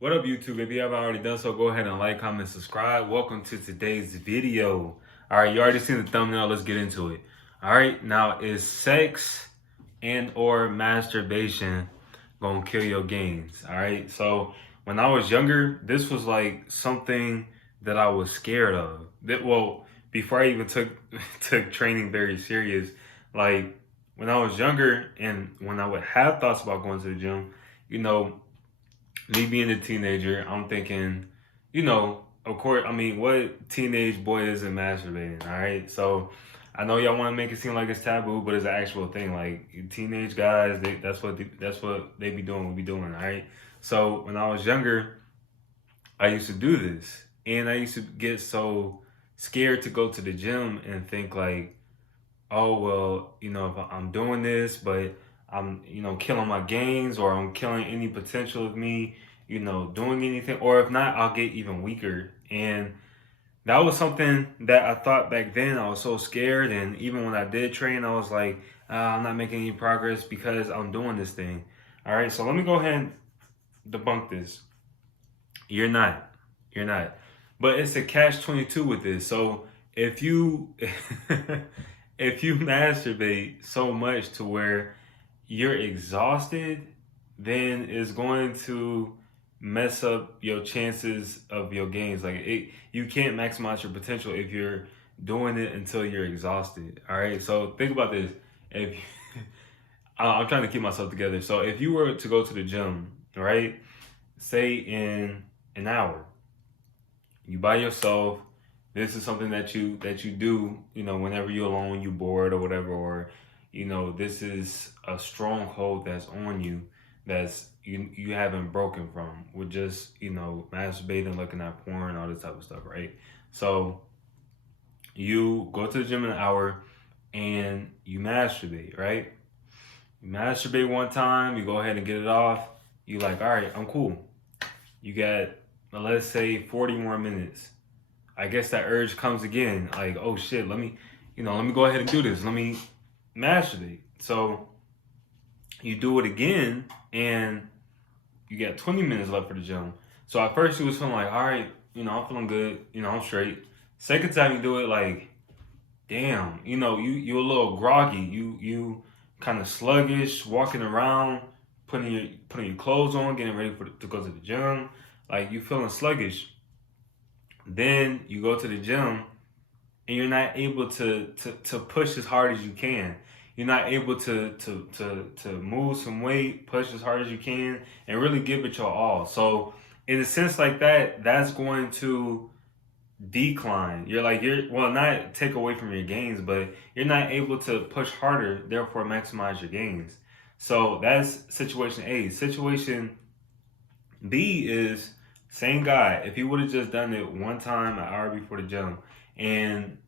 What up, YouTube? If you haven't already done so, go ahead and like, comment, subscribe. Welcome to today's video. All right, you already seen the thumbnail. Let's get into it. All right, now is sex and or masturbation gonna kill your gains? All right, so when I was younger, this was like something that I was scared of. Before I even took took training very serious, like when I was younger and when I would have thoughts about going to the gym, you know me being a teenager, I'm thinking, of course, I mean, what teenage boy isn't masturbating? All right, so I know y'all want to make it seem like it's taboo, but it's an actual thing. Like teenage guys, that's what they be doing. We be doing, all right. So when I was younger, I used to do this, and I used to get so scared to go to the gym and think like, oh well, if I'm doing this, but I'm killing my gains, or I'm killing any potential of me, doing anything, or if not, I'll get even weaker. And that was something that I thought back then. I was so scared, and even when I did train, I was like, I'm not making any progress because I'm doing this thing. All right, so let me go ahead and debunk this. You're not. You're not. But it's a catch 22 with this. So if you if you masturbate so much to where you're exhausted, then it's going to mess up your chances of your gains. You can't maximize your potential if you're doing it until you're exhausted. All right. So think about this. If I'm trying to keep myself together. So if you were to go to the gym, right? Say in an hour, you by yourself. This is something that you do, whenever you're alone, you bored or whatever, or this is a stronghold that's on you, that's you haven't broken from, with just masturbating, looking at porn, all this type of stuff, right? So you go to the gym in an hour and you masturbate, right? You masturbate one time, you go ahead and get it off. You like, all right, I'm cool. You got, let's say, 40 more minutes. I guess that urge comes again. Like, oh shit, let me go ahead and do this. Let me masturbate. So you do it again, and you got 20 minutes left for the gym. So at first you was feeling like, all right, I'm feeling good. I'm straight. Second time you do it, like, damn, you're a little groggy. You kind of sluggish, walking around, putting your clothes on, getting ready to go to the gym. Like, you feeling sluggish. Then you go to the gym and you're not able to push as hard as you can. You're not able to move some weight, push as hard as you can, and really give it your all. So in a sense like that, that's going to decline. Well, not take away from your gains, but you're not able to push harder, therefore maximize your gains. So that's situation A. Situation B is same guy. If he would have just done it one time, an hour before the gym, and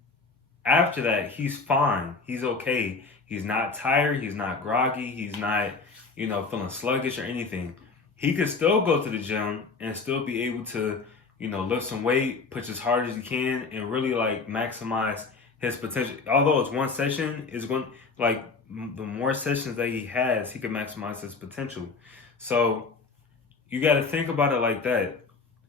after that, he's fine. He's okay. He's not tired. He's not groggy. He's not, feeling sluggish or anything. He could still go to the gym and still be able to, lift some weight, push as hard as he can, and really like maximize his potential. Although it's one session, is going like the more sessions that he has, he can maximize his potential. So you got to think about it like that.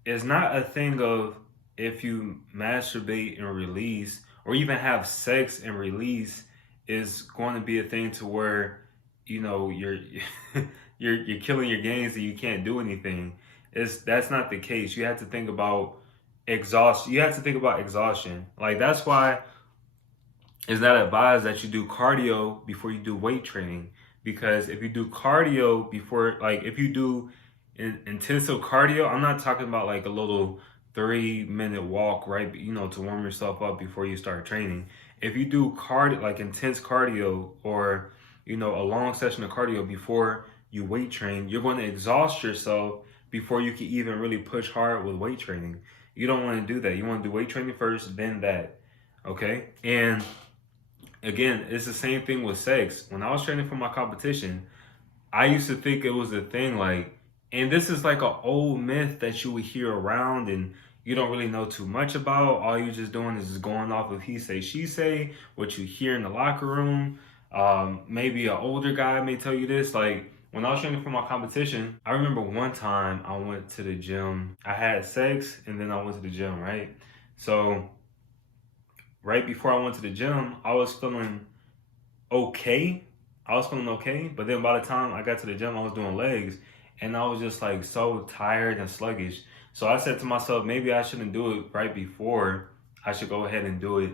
It's not a thing of if you masturbate and release, or even have sex and release, is going to be a thing to where you're you're killing your gains and you can't do anything. That's not the case. You have to think about exhaustion. You have to think about exhaustion. Like, that's why it's not advised that you do cardio before you do weight training, because if you do cardio before, like if you do intensive cardio, I'm not talking about like a little 3-minute walk, right? To warm yourself up before you start training. If you do cardio, like intense cardio, or a long session of cardio before you weight train, you're going to exhaust yourself before you can even really push hard with weight training. You don't want to do that. You want to do weight training first, then that. Okay? And again, it's the same thing with sex. When I was training for my competition, I used to think it was a thing, like, and this is like an old myth that you would hear around and you don't really know too much about. All you're just doing is just going off of he say, she say, what you hear in the locker room. Maybe an older guy may tell you this. Like, when I was training for my competition, I remember one time I went to the gym. I had sex and then I went to the gym, right? So right before I went to the gym, I was feeling okay. But then by the time I got to the gym, I was doing legs and I was just like so tired and sluggish. So I said to myself, maybe I shouldn't do it right before. I should go ahead and do it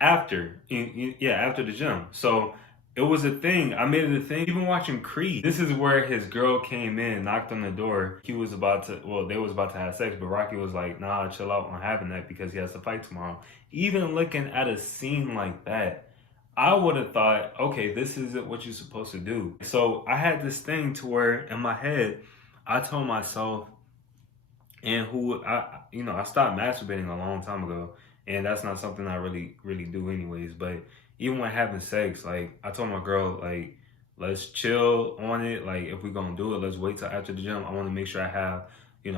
after. After the gym. So it was a thing. I made it a thing. Even watching Creed. This is where his girl came in, knocked on the door. He was about to, well, they was about to have sex, but Rocky was like, nah, chill out on having that because he has to fight tomorrow. Even looking at a scene like that, I would have thought, okay, this isn't what you're supposed to do. So I had this thing to where in my head, I told myself, I stopped masturbating a long time ago, and that's not something I really do anyways. But even when having sex, like I told my girl, like let's chill on it. Like if we're gonna do it, let's wait till after the gym. I want to make sure I have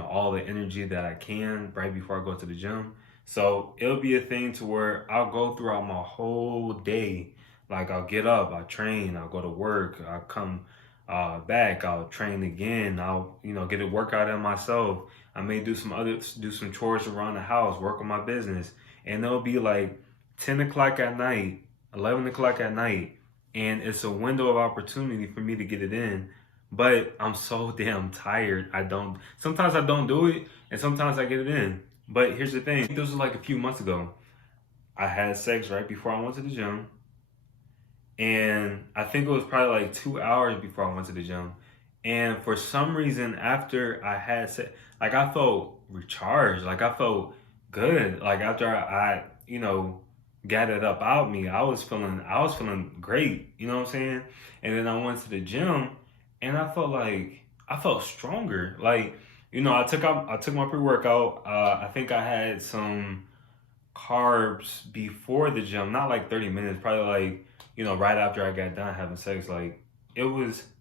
all the energy that I can right before I go to the gym. So it'll be a thing to where I'll go throughout my whole day. Like I'll get up, I'll train, I'll go to work, I'll come back, I'll train again, I'll get a workout in myself. I may do some chores around the house, work on my business, and it'll be like 10 o'clock at night, 11 o'clock at night, and it's a window of opportunity for me to get it in. But I'm so damn tired. Sometimes I don't do it, and sometimes I get it in. But here's the thing, this was like a few months ago. I had sex right before I went to the gym. And I think it was probably like 2 hours before I went to the gym. And for some reason, after I had sex, like I felt recharged, like I felt good. Like after I got it up out me, I was feeling great. You know what I'm saying? And then I went to the gym, and I felt stronger. Like I took my pre-workout. I think I had some carbs before the gym, not like 30 minutes, probably like right after I got done having sex. Like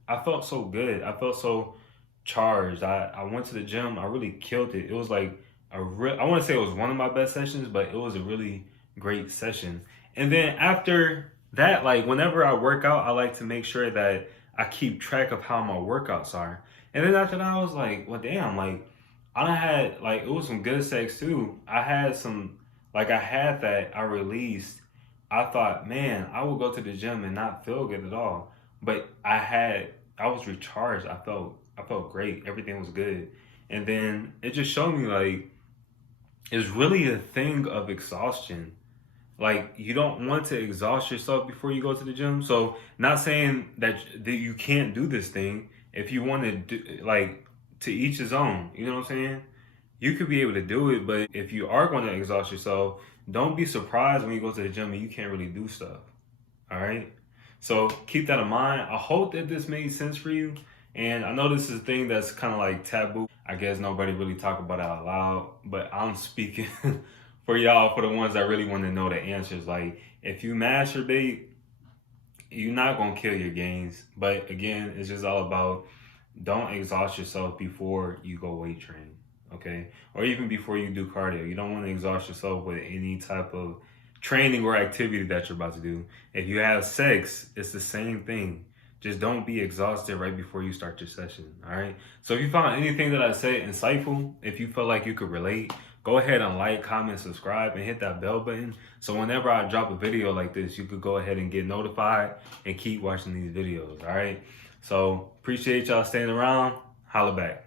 I felt so good. I felt so charged. I went to the gym. I really killed it. It was like I want to say it was one of my best sessions, but it was a really great session. And then after that, like whenever I work out, I like to make sure that I keep track of how my workouts are. And then after that, I was like, well, damn, like I done had, like, it was some good sex too. I had some, like I had that I released. I thought, man, I would go to the gym and not feel good at all. But I was recharged. I felt great. Everything was good. And then it just showed me like it's really a thing of exhaustion. Like you don't want to exhaust yourself before you go to the gym. So not saying that you can't do this thing. If you want to do, like, to each his own, you know what I'm saying? You could be able to do it, but if you are going to exhaust yourself, don't be surprised when you go to the gym and you can't really do stuff. All right? So keep that in mind. I hope that this made sense for you. And I know this is a thing that's kind of like taboo. I guess nobody really talk about it out loud, but I'm speaking for y'all, for the ones that really want to know the answers. Like, if you masturbate, you're not going to kill your gains. But again, it's just all about don't exhaust yourself before you go weight train. Okay, or even before you do cardio. You don't want to exhaust yourself with any type of training or activity that you're about to do. If you have sex, it's the same thing. Just don't be exhausted right before you start your session. All right. So if you found anything that I said insightful, if you felt like you could relate, go ahead and like, comment, subscribe, and hit that bell button. So whenever I drop a video like this, you could go ahead and get notified and keep watching these videos. All right. So appreciate y'all staying around. Holla back.